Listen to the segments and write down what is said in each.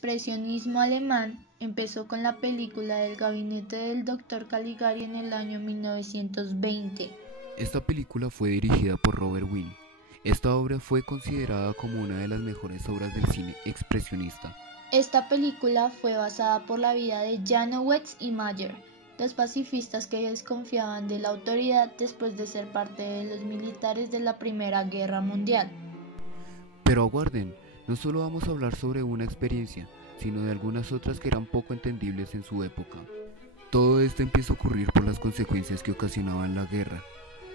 expresionismo alemán empezó con la película El gabinete del Dr. Caligari en el año 1920. Esta película fue dirigida por Robert Wiene. Esta obra fue considerada como una de las mejores obras del cine expresionista. Esta película fue basada por la vida de Janowitz y Mayer, dos pacifistas que desconfiaban de la autoridad después de ser parte de los militares de la Primera Guerra Mundial. Pero aguarden, no solo vamos a hablar sobre una experiencia, sino de algunas otras que eran poco entendibles en su época. Todo esto empieza a ocurrir por las consecuencias que ocasionaban la guerra,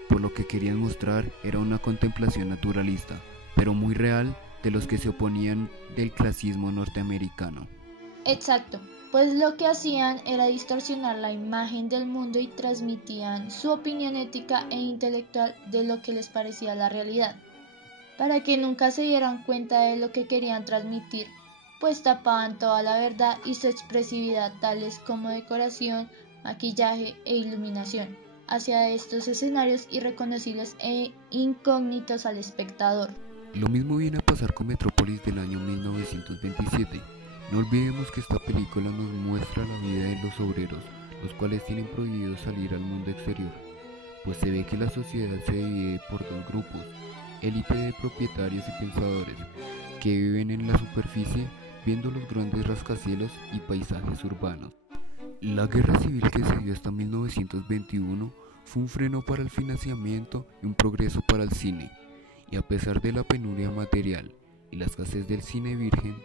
por lo que querían mostrar era una contemplación naturalista, pero muy real, de los que se oponían del clasismo norteamericano. Exacto, pues lo que hacían era distorsionar la imagen del mundo y transmitían su opinión ética e intelectual de lo que les parecía la realidad, para que nunca se dieran cuenta de lo que querían transmitir, pues tapaban toda la verdad y su expresividad tales como decoración, maquillaje e iluminación hacia estos escenarios irreconocibles e incógnitos al espectador. Lo mismo viene a pasar con Metrópolis del año 1927. No olvidemos que esta película nos muestra la vida de los obreros, los cuales tienen prohibido salir al mundo exterior, pues se ve que la sociedad se divide por dos grupos, élite de propietarios y pensadores, que viven en la superficie viendo los grandes rascacielos y paisajes urbanos. La guerra civil que se dio hasta 1921 fue un freno para el financiamiento y un progreso para el cine, y a pesar de la penuria material y la escasez del cine virgen,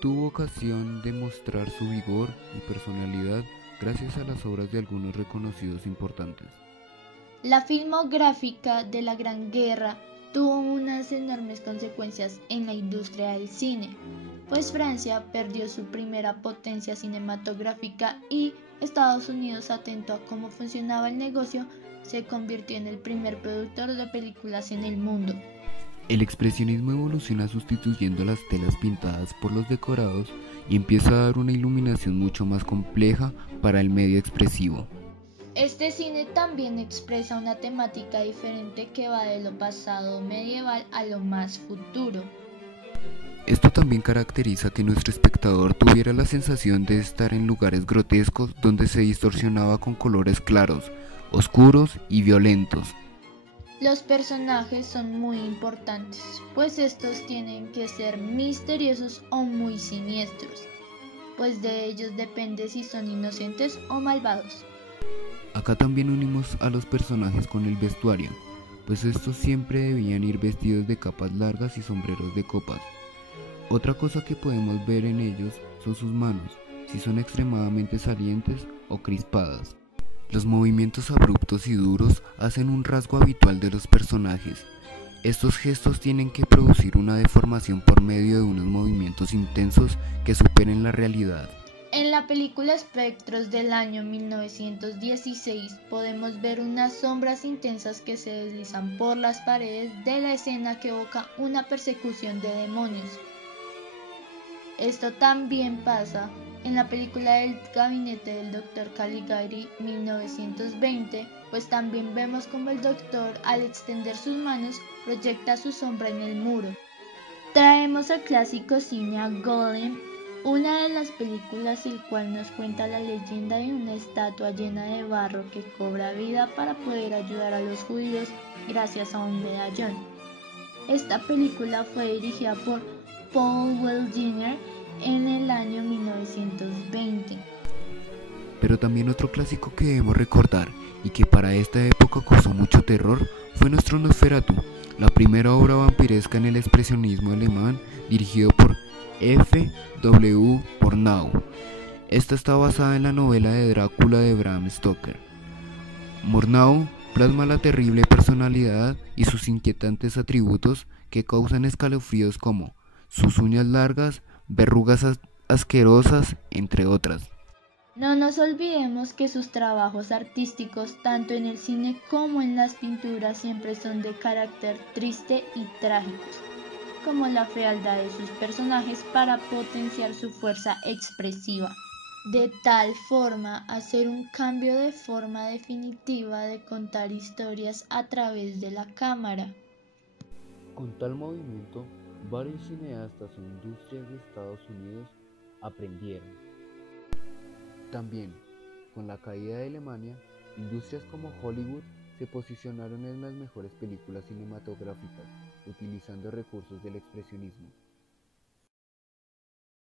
tuvo ocasión de mostrar su vigor y personalidad gracias a las obras de algunos reconocidos importantes. La filmográfica de la Gran Guerra tuvo unas enormes consecuencias en la industria del cine, pues Francia perdió su primera potencia cinematográfica y Estados Unidos, atento a cómo funcionaba el negocio, se convirtió en el primer productor de películas en el mundo. El expresionismo evoluciona sustituyendo las telas pintadas por los decorados y empieza a dar una iluminación mucho más compleja para el medio expresivo. Este cine también expresa una temática diferente que va de lo pasado medieval a lo más futuro. Esto también caracteriza que nuestro espectador tuviera la sensación de estar en lugares grotescos donde se distorsionaba con colores claros, oscuros y violentos. Los personajes son muy importantes, pues estos tienen que ser misteriosos o muy siniestros, pues de ellos depende si son inocentes o malvados. Acá también unimos a los personajes con el vestuario, pues estos siempre debían ir vestidos de capas largas y sombreros de copas. Otra cosa que podemos ver en ellos son sus manos, si son extremadamente salientes o crispadas. Los movimientos abruptos y duros hacen un rasgo habitual de los personajes. Estos gestos tienen que producir una deformación por medio de unos movimientos intensos que superen la realidad. En la película Espectros del año 1916 podemos ver unas sombras intensas que se deslizan por las paredes de la escena que evoca una persecución de demonios. Esto también pasa en la película El gabinete del Dr. Caligari 1920, pues también vemos como el doctor, al extender sus manos, proyecta su sombra en el muro. Traemos al clásico cine a Golem, una de las películas el cual nos cuenta la leyenda de una estatua llena de barro que cobra vida para poder ayudar a los judíos gracias a un medallón. Esta película fue dirigida por Paul Wegener en el año 1920. Pero también otro clásico que debemos recordar y que para esta época causó mucho terror fue nuestro Nosferatu, la primera obra vampiresca en el expresionismo alemán dirigido por F. W. Murnau. Esta está basada en la novela de Drácula de Bram Stoker. Murnau plasma la terrible personalidad y sus inquietantes atributos que causan escalofríos como sus uñas largas, verrugas asquerosas, entre otras. No nos olvidemos que sus trabajos artísticos, tanto en el cine como en las pinturas, siempre son de carácter triste y trágicos, como la fealdad de sus personajes para potenciar su fuerza expresiva, de tal forma hacer un cambio de forma definitiva de contar historias a través de la cámara. Con tal movimiento, varios cineastas e industrias de Estados Unidos aprendieron. También, con la caída de Alemania, industrias como Hollywood se posicionaron en las mejores películas cinematográficas, utilizando recursos del expresionismo.